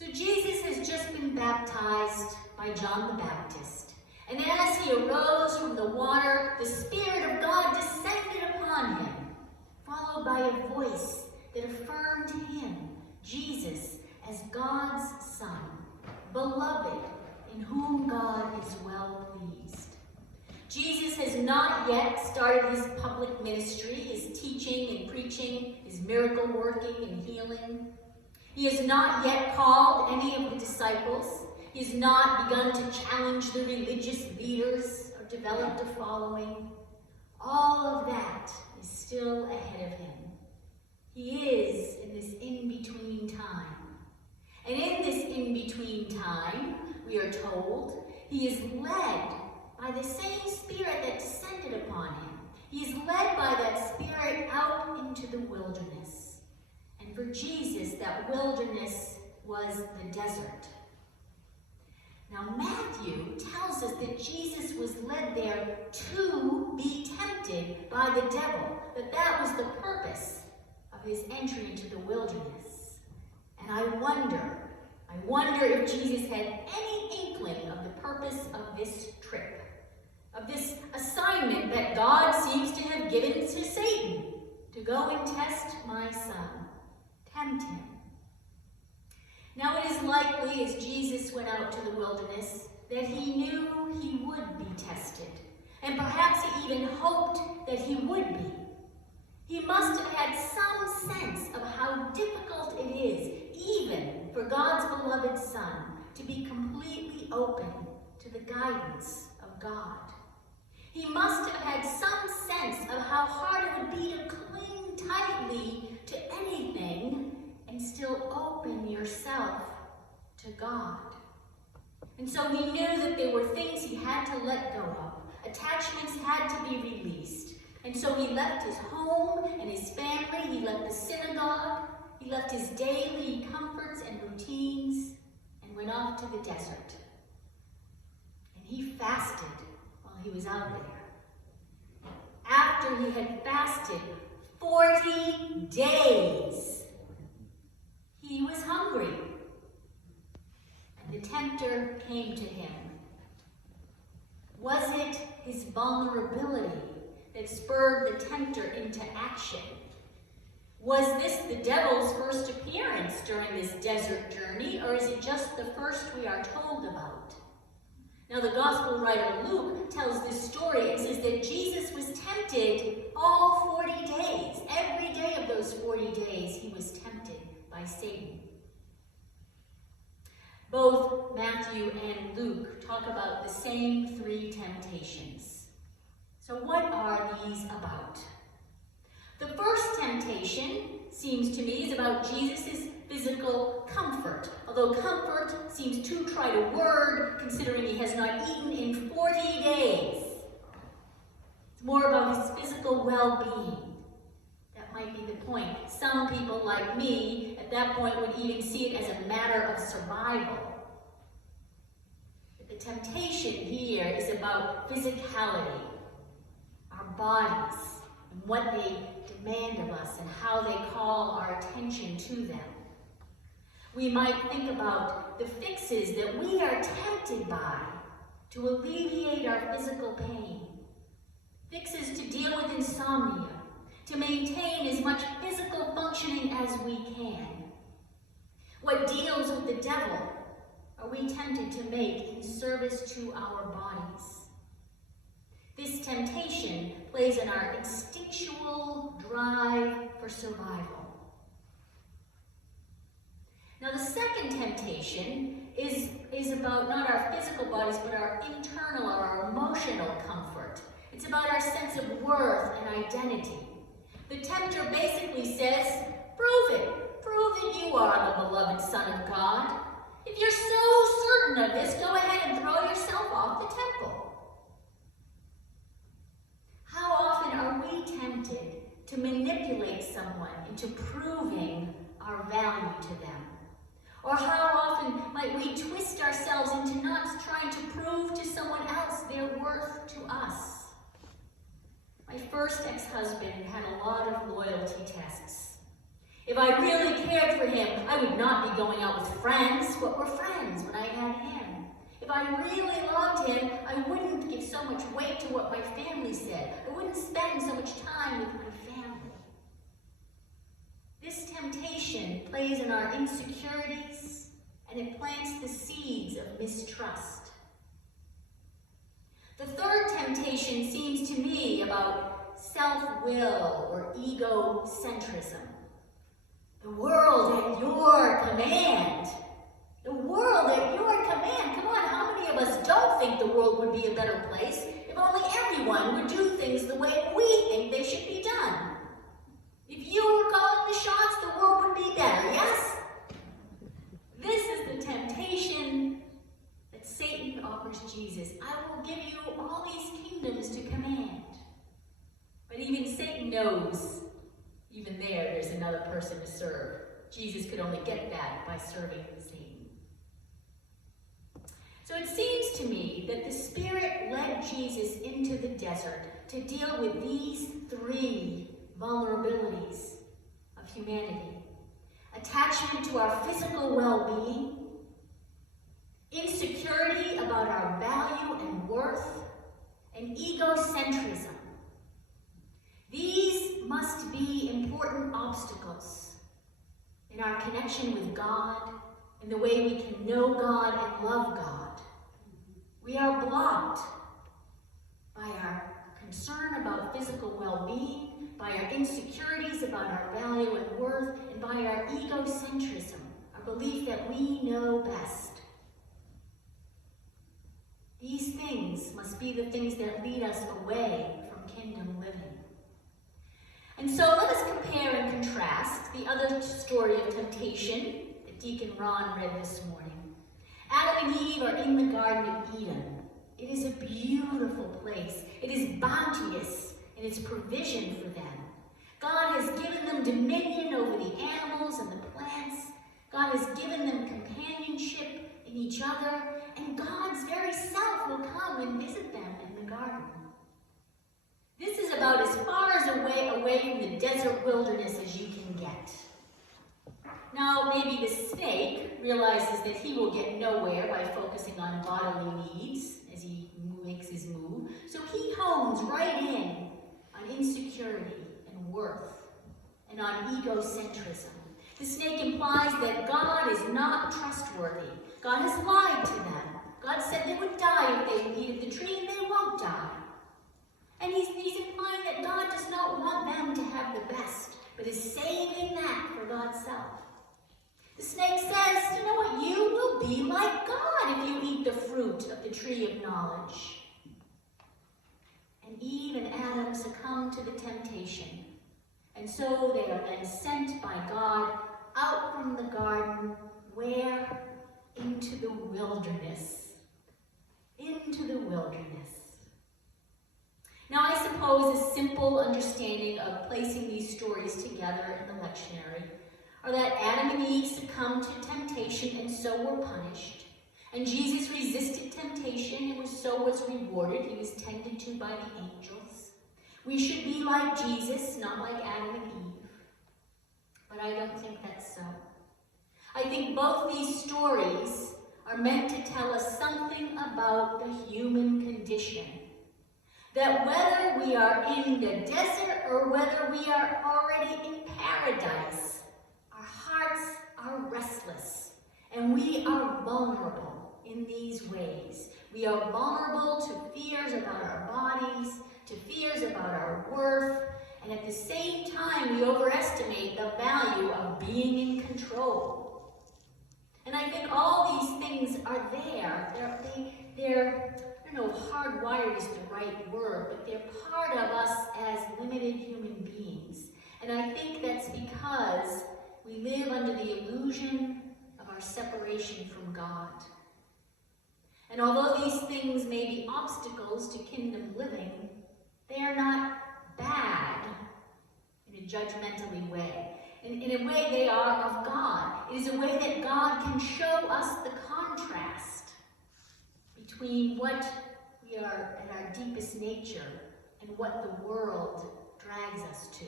So Jesus has just been baptized by John the Baptist. And as he arose from the water, the Spirit of God descended upon him, followed by a voice that affirmed him, Jesus, as God's Son, beloved, in whom God is well pleased. Jesus has not yet started his public ministry, his teaching and preaching, his miracle working and healing. He has not yet called any of the disciples. He has not begun to challenge the religious leaders or developed a following. All of that is still ahead of him. He is in this in-between time. And in this in-between time, we are told, he is led by the same Spirit that descended upon him. He is led by that Spirit out into the wilderness. And for Jesus, that wilderness was the desert. Now, Matthew tells us that Jesus was led there to be tempted by the devil, that was the purpose of his entry into the wilderness. And I wonder if Jesus had any inkling of the purpose of this trip, of this assignment that God seems to have given to Satan, to go and test my Son, tempt him. Now it is likely, as Jesus went out to the wilderness, that he knew he would be tested, and perhaps he even hoped that he would be. He must have had some sense of how difficult it is, even for God's beloved Son, to be completely open to the guidance of God. He must have had some sense of how hard it would be to cling tightly to anything and still open yourself to God. And so he knew that there were things he had to let go of. Attachments had to be released. And so he left his home and his family, he left the synagogue, he left his daily comforts and routines, and went off to the desert. And he fasted while he was out there. After he had fasted 40 days, he was hungry. And the tempter came to him. Was it his vulnerability that spurred the tempter into action? Was this the devil's first appearance during this desert journey, or is it just the first we are told about? Now, the gospel writer Luke tells this story and says that Jesus was tempted all 40 days. Every day of those 40 days, he was tempted by Satan. Both Matthew and Luke talk about the same three temptations. So what are these about? The first temptation, seems to me, is about Jesus' physical comfort. Although comfort seems too trite a word, considering he has not eaten in 40 days. It's more about his physical well-being. That might be the point. Some people like me, at that point, would even see it as a matter of survival. But the temptation here is about physicality, our bodies, and what they demand of us and how they call our attention to them. We might think about the fixes that we are tempted by to alleviate our physical pain. Fixes to deal with insomnia, to maintain as much physical functioning as we can. What deals with the devil are we tempted to make in service to our bodies? This temptation plays in our instinctual drive for survival. Now, the second temptation is about not our physical bodies, but our internal or our emotional comfort. It's about our sense of worth and identity. The tempter basically says, prove it. Prove that you are the beloved Son of God. If you're so certain of this, go ahead and throw yourself off the temple. How often are we tempted to manipulate someone into proving our value to them? Or how often might we twist ourselves into not trying to prove to someone else their worth to us? My first ex-husband had a lot of loyalty tests. If I really cared for him, I would not be going out with friends. What were friends when I had him? If I really loved him, I wouldn't give so much weight to what my family said. I wouldn't spend so much time with my family. This temptation plays in our insecurities, and it plants the seeds of mistrust. The third temptation seems to me about self-will or egocentrism. The world at your command. The world at your command. Come on, how many of us don't think the world would be a better place if only everyone would do things the way we think they should be done? If you were calling the shots, the world would be better, yes? This is the temptation that Satan offers Jesus. I will give you all these kingdoms to command. But even Satan knows, even there's another person to serve. Jesus could only get that by serving Satan. So it seems to me that the Spirit led Jesus into the desert to deal with these three vulnerabilities of humanity. Attachment to our physical well-being, insecurity about our value and worth, and egocentrism. These must be important obstacles in our connection with God, in the way we can know God and love God. We are blocked by our concern about physical well-being, by our insecurities about our value and worth, and by our egocentrism, our belief that we know best. These things must be the things that lead us away from kingdom living. And so let us compare and contrast the other story of temptation that Deacon Ron read this morning. Adam and Eve are in the Garden of Eden. It is a beautiful place. It is bounteous in its provision for them. God has given them dominion over the animals and the plants. God has given them companionship in each other, and God's very self will come and visit them in the garden. This is about as far as away from the desert wilderness as you can get. Now, maybe the snake realizes that he will get nowhere by focusing on bodily needs as he makes his move, so he hones right in on insecurity and worth and on egocentrism. The snake implies that God is not trustworthy. God has lied to them. God said they would die if they eat of the tree, and they won't die. And he's implying that God does not want them to have the best, but is saving that for God's self. The snake says, you know what, you will be like God if you eat the fruit of the tree of knowledge. And Eve and Adam succumb to the temptation. And so they are then sent by God out from the garden, where? Into the wilderness. Into the wilderness. Now, I suppose a simple understanding of placing these stories together in the lectionary are that Adam and Eve succumbed to temptation and so were punished. And Jesus resisted temptation and so was rewarded. He was tended to by the angels. We should be like Jesus, not like Adam and Eve. But I don't think that's so. I think both these stories are meant to tell us something about the human condition. That whether we are in the desert or whether we are already in paradise, our hearts are restless and we are vulnerable in these ways. We are vulnerable to fears about our bodies, to fears about our worth, and at the same time we overestimate the value of being in control. And I think all these things are there. They're I don't know, hardwired is the right word, but they're part of us as limited human beings. And I think that's because we live under the illusion of our separation from God. And although these things may be obstacles to kingdom living, they are not bad in a judgmentally way. In a way, they are of God. It is a way that God can show us the contrast between what we are at our deepest nature and what the world drags us to.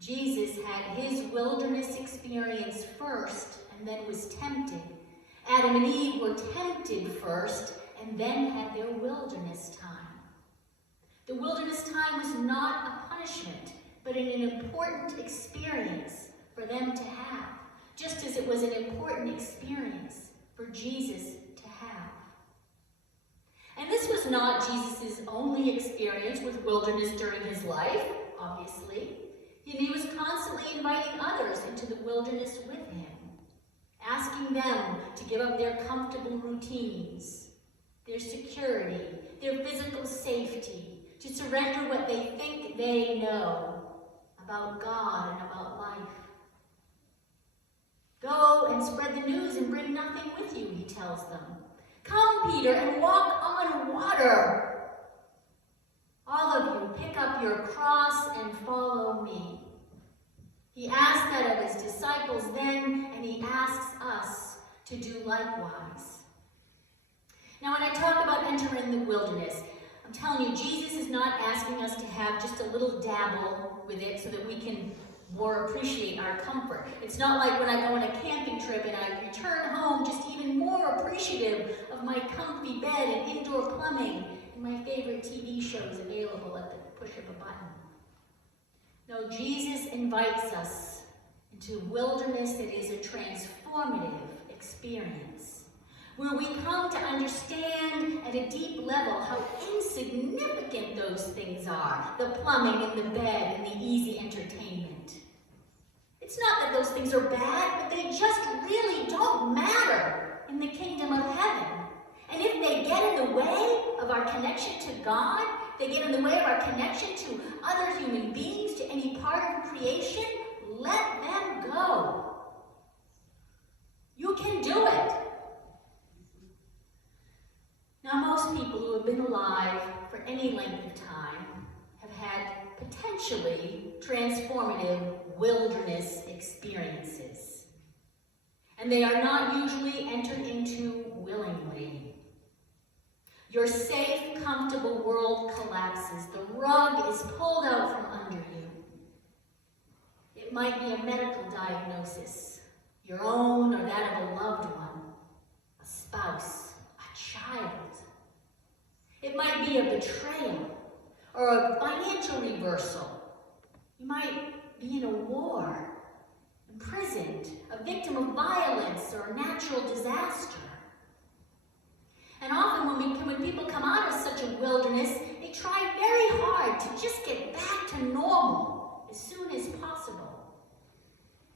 Jesus had his wilderness experience first and then was tempted. Adam and Eve were tempted first and then had their wilderness time. The wilderness time was not a punishment, but an important experience for them to have, just as it was an important experience for Jesus to have. And this was not Jesus' only experience with wilderness during his life, obviously. He was constantly inviting others into the wilderness with him, asking them to give up their comfortable routines, their security, their physical safety, to surrender what they think they know about God and about life. Go and spread the news and bring nothing with you, he tells them. Come, Peter, and walk on water. All of you, pick up your cross and follow me. He asked that of his disciples then, and he asks us to do likewise. Now, when I talk about entering the wilderness, I'm telling you, Jesus is not asking us to have just a little dabble with it so that we can more appreciate our comfort. It's not like when I go on a camping trip and I return home just even more appreciative of my comfy bed and indoor plumbing and my favorite TV shows available at the push of a button. No, Jesus invites us into a wilderness that is a transformative experience, where we come to understand at a deep level how insignificant those things are, the plumbing and the bed and the easy entertainment. It's not that those things are bad, but they just really don't matter in the kingdom of heaven. And if they get in the way of our connection to God, they get in the way of our connection to other human beings, to any part of creation, let them go. You can do it. Now, most people who have been alive for any length of time have had potentially transformative wilderness experiences. And they are not usually entered into willingly. Your safe, comfortable world collapses. The rug is pulled out from under you. It might be a medical diagnosis, your own or that of a loved one, a spouse, a child. It might be a betrayal or a financial reversal. You might be in a war, imprisoned, a victim of violence or a natural disaster. And often when people come out of such a wilderness, they try very hard to just get back to normal as soon as possible.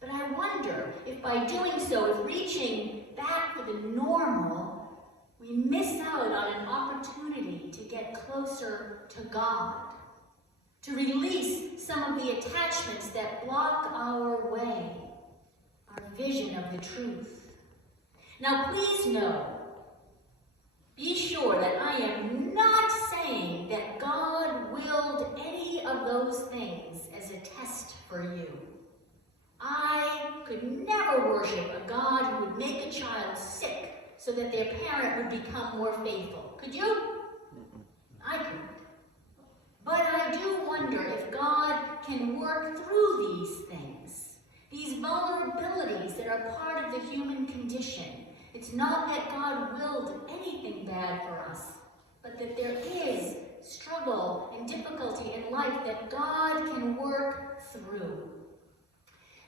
But I wonder if by doing so, if reaching back for the normal, we miss out on an opportunity to get closer to God, to release some of the attachments that block our way, our vision of the truth. Now, please know, be sure that I am not saying that God willed any of those things as a test for you. I could never worship a God who would make a child sick so that their parent would become more faithful. Could you? I couldn't. But I do wonder if God can work through these things, these vulnerabilities that are part of the human condition. It's not that God willed anything bad for us, but that there is struggle and difficulty in life that God can work through.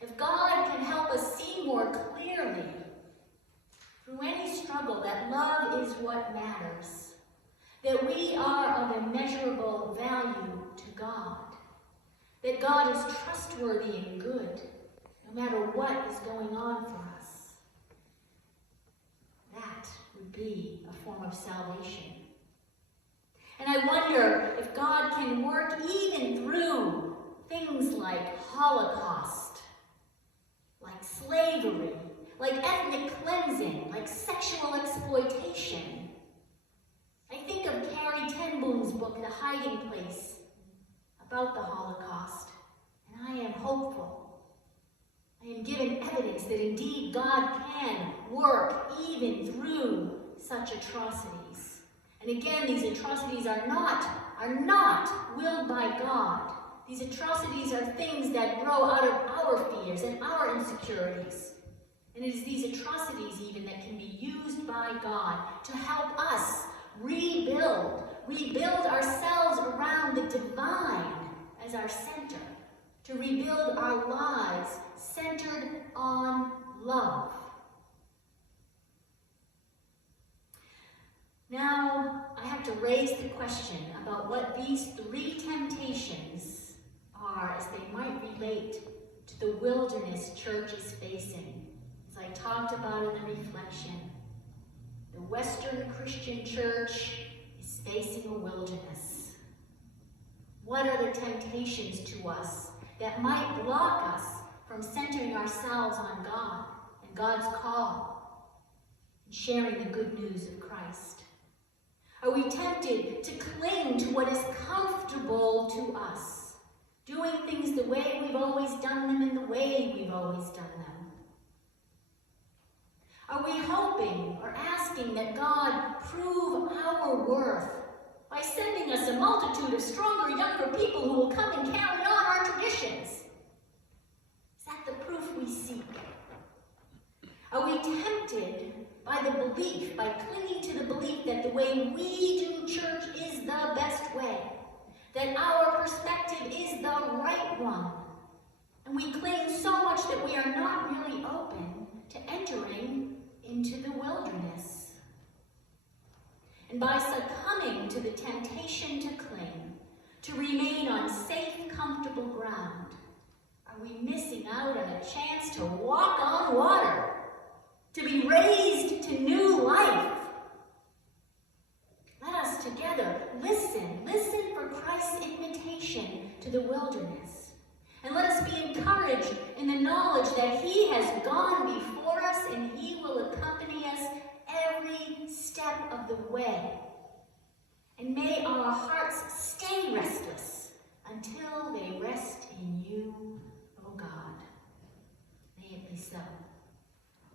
If God can help us see more clearly through any struggle that love is what matters, that we are of immeasurable value to God, that God is trustworthy and good, no matter what is going on for us, that would be a form of salvation. And I wonder if God can work even through things like Holocaust, like slavery, like ethnic cleansing, like sexual exploitation. I think of Carrie Ten Boom's book, The Hiding Place, about the Holocaust, and I am hopeful. I am given evidence that indeed God can work even through such atrocities. And again, these atrocities are not willed by God. These atrocities are things that grow out of our fears and our insecurities. And it is these atrocities even that can be used by God to help us rebuild ourselves around the divine as our center, to rebuild our lives centered on love. Now, I have to raise the question about what these three temptations are as they might relate to the wilderness church is facing. As I talked about in the reflection, the Western Christian church is facing a wilderness. What are the temptations to us that might block us from centering ourselves on God and God's call and sharing the good news of Christ? Are we tempted to cling to what is comfortable to us, doing things the way we've always done them in the way we've always done them? Are we hoping or asking that God prove our worth by sending us a multitude of stronger, younger people who will come and carry on our traditions? Is that the proof we seek? Are we tempted by the belief, by clinging to the belief that the way we do church is the best way, that our perspective is the right one, and we cling so much that we are not really open to entering into the wilderness? And by succumbing to the temptation to cling, to remain on safe, comfortable ground, are we missing out on a chance to walk on water, to be raised to new life? Let us together listen for Christ's invitation to the wilderness. And let us be encouraged in the knowledge that He has gone before us and He will accompany us every step of the way. And may our hearts stay rested